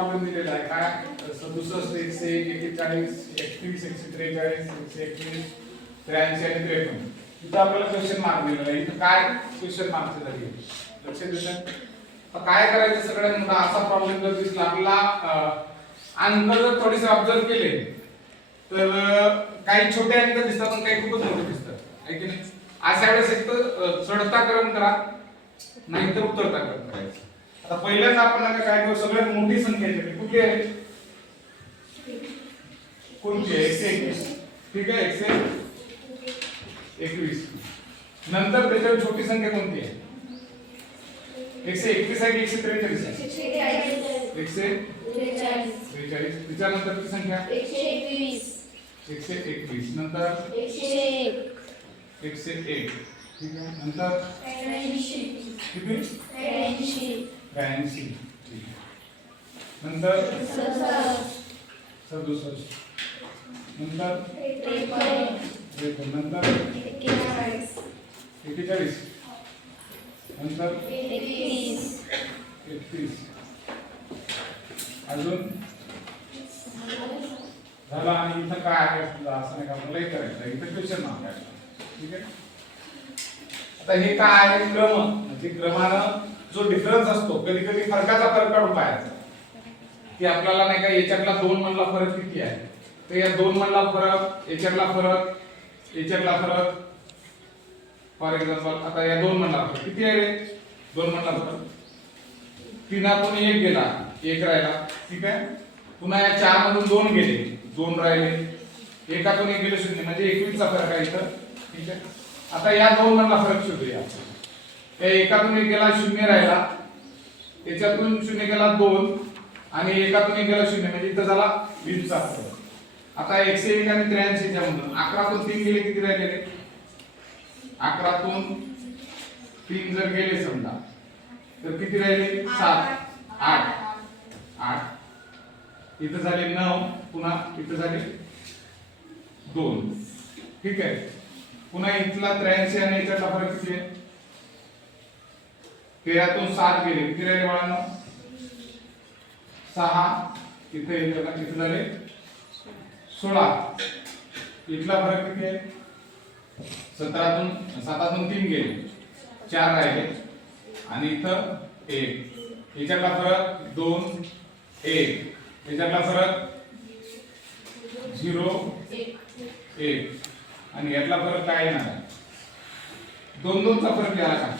Problem दिलेला आहे. काय सदुसष्ट एकशे एक एकेचाळीस एकवीस एकशे त्रेचाळीस एकशे एकवीस त्र्याऐंशी आणि त्रेपन्न. इथं आपल्याला क्वेश्चन मार्क दिलेला आहे. इथं काय क्वेश्चन मार्क झाली लक्षात येतं काय करायचं सगळ्यात मोठा असा प्रॉब्लेम जर दिसला आपला अंक जर थोडेसे ऑब्झर्व केले तर काही छोटे अंक दिसतात पण काही खूपच मोठे दिसतात. आहे की नाही? अशा वेळेस एक तर चढता क्रम करा नाही तर उतरता क्रम करायचं. आता पहिल्यांदा आपण आता काय करू? सगळ्यात मोठी संख्या आहे कुठली आहे? कोणती आहे? एकशे एकवीस. ठीक आहे एकशे एकवीस. नंतर त्याच्यावर छोटी संख्या कोणती आहे? एकशे एकवीस आहे की एकशे त्रेचाळीस आहे? एकशे त्रेचाळीस. त्याच्यानंतरची संख्या? एकशे एकवीस. नंतर? एकशे एक. ठीक आहे नंतर? किती? ब्याऐंशी नंतर? सदुसष्ट. नंतर? नंतर? एकेचाळीस. नंतर? एकतीस. अजून? झाला आणि इथं काय आहे? समजा असं नाही का आपल्याला करायचं इथं क्वेश्चन मार्क ठीक आहे? आता हे काय आहे? क्रम. म्हणजे क्रमानं जो डिफरन्स असतो कधी कधी फरकाचा फरक काढून पाहायचा. की आपल्याला नाही का याच्यातला दोन मधला फरक किती आहे? तर या दोन मधला फरक याच्यातला फरक याच्यातला फरक. फॉर एक्झाम्पल आता या दोन मधला फरक किती आहे रे? दोन मधला फरक. तीनातून एक गेला एक राहिला. ठीक आहे? पुन्हा या चार मधून दोन गेले दोन राहिले. एकातून एक गेले शून्य म्हणजे एकवीसचा फरक आहे इथं. ठीक आहे? आता या दोन मधला फरक शोधूया एकातून एक गेला शून्य राहिला. याच्यातून शून्य गेला दोन आणि एकातून एक गेला शून्य म्हणजे इथं झाला वीसचा आता एकशे एक आणि त्र्याऐंशीच्या मधून अकरातून तीन गेले किती राहिलेले अकरातून तीन जर गेले समजा तर किती राहिले? सात. आठ. आठ. इथं झाले नऊ पुन्हा इथं झाले दोन. ठीक आहे. पुन्हा इथला त्र्याऐंशी आणि याच्यातला फरक किती आहे? तेरातून सात गेले. किती राहिले बाळांनो? सहा. इथे इथं इथं झाले. सोळा. इथला फरक किती आहे? सतरातून सातातून तीन गेले. चार राहिले. आणि इथं एक. याच्यातला फरक दोन एक. याच्यातला फरक झिरो एक. आणि यातला फरक काय येणार दोन दोनचा फरक याला का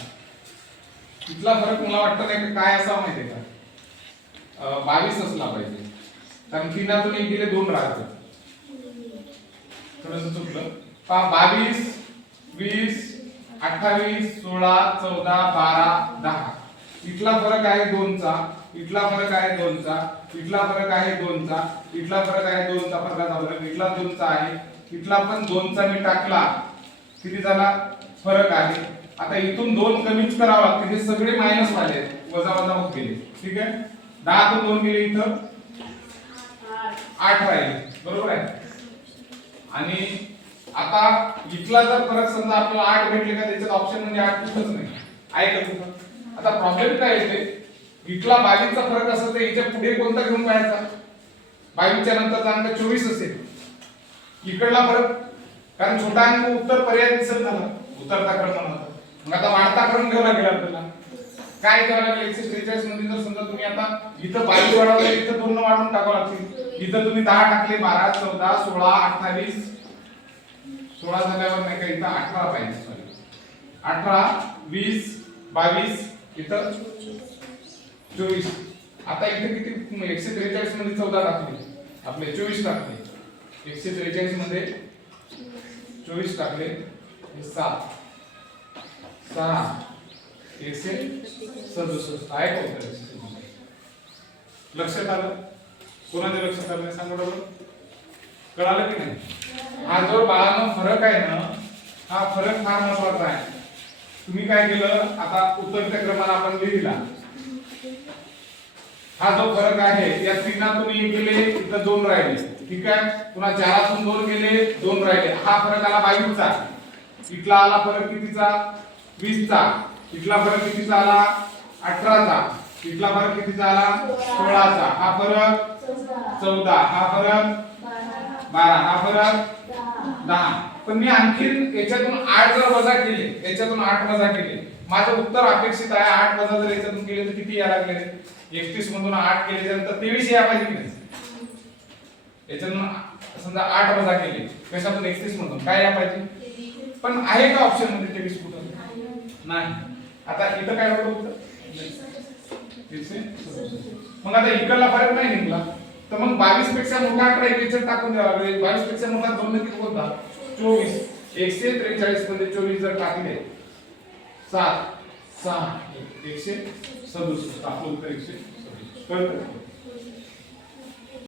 इथला फरक मला वाटतं नाही काय असावा माहितीये का? बावीस असला पाहिजे. कारण तीनातून एक गेले दोन राहतात. थोडस चुकलं. पहा बावीस वीस अठ्ठावीस सोळा चौदा बारा दहा. इथला फरक आहे दोनचा इथला फरक आहे दोनचा इथला फरक आहे दोनचा इथला फरक आहे दोनचा फरकाचा फरक इथला दोनचा आहे इथला पण दोनचा मी टाकला. किती झाला? फरक आहे. आता इथून दोन कमीच करावं लागते. हे सगळे मायनस झाले वजा वजा होत गेले. ठीक आहे? दहा तून दोन गेले इथं. आठ राहिले. बरोबर आहे? आणि आता इथला जर फरक समजा आपल्याला आठ भेटले का त्याच्यात ऑप्शन म्हणजे आठ कुठंच नाही. ऐकत आता प्रॉब्लेम काय येते? इथला बावीसचा फरक असेल तर याच्यापुढे कोणता घेऊन पाहायचा? बावीसच्या नंतरचा अंक चोवीस असेल. इकडला फरक. कारण छोटा अंक उत्तर पर्याय दिसत झाला उतरता क्रमांक मग आता वाढता करून घ्यावं लागेल आपल्याला. काय करावं लागेल? एकशे त्रेचाळीसमध्ये जर समजा तुम्ही आता इथं बावीस वाढवले इथं पूर्ण वाढवून टाकावं लागतील. इथं तुम्ही दहा टाकले बारा चौदा सोळा अठ्ठावीस. सोळा झाल्यावर नाही का इथं अठरा पाहिजे सॉरी अठरा वीस बावीस इथं चोवीस. आता इथे किती? एकशे त्रेचाळीसमध्ये चौदा टाकले. आपले चोवीस टाकले. एकशे त्रेचाळीसमध्ये चोवीस टाकले. सात. सहा एकशे सदुसष्ट. आहे का उत्तर? लक्षात आलं? कोणाच्या लक्षात आलं नाही? सांगा बरोबर कळालं की नाही? हा जो बाळानं फरक आहे ना हा फरक फार महत्त्वाचा आहे. तुम्ही काय केलं? आता उतरत्या क्रमाला आपण लिहिला. हा जो फरक आहे या तीनातून एक गेले इथं दोन राहिले. ठीक आहे? पुन्हा चारातून दोन गेले दोन राहिले. हा फरक आला बावीसचा. इथला आला फरक कितीचा? वीसचा. इथला फरक कितीचा आला? अठराचा. इथला फरक कितीचा आला? सोळाचा. हा फरक? चौदा. हा फरक? बारा. हा फरक? दहा. पण मी आणखीन याच्यातून आठ जर वजा केले याच्यातून आठ वजा केले. माझं उत्तर अपेक्षित आहे आठ वजा जर याच्यातून केले तर किती यायला लागले? एकतीस मधून आठ केले त्यानंतर तेवीस या पाहिजे की नाही? याच्यातून समजा आठ वजा केले. कशातून? एकतीस मधून. काय या पाहिजे? पण आहे का ऑप्शनमध्ये तेवीस कुठं? नाही. आता इथं काय होतं उत्तर मग आता इकडला फरक नाही निघला. तर मग बावीसपेक्षा मोठा आकडा एक टाकून द्यावा लागेल. बावीसपेक्षा मोठा दोन किती होता चोवीस. एकशे त्रेचाळीसमध्ये चोवीस जर टाकले सात सहा एकशे सदुसष्ट. आपलं उत्तर एकशे सदुसष्ट.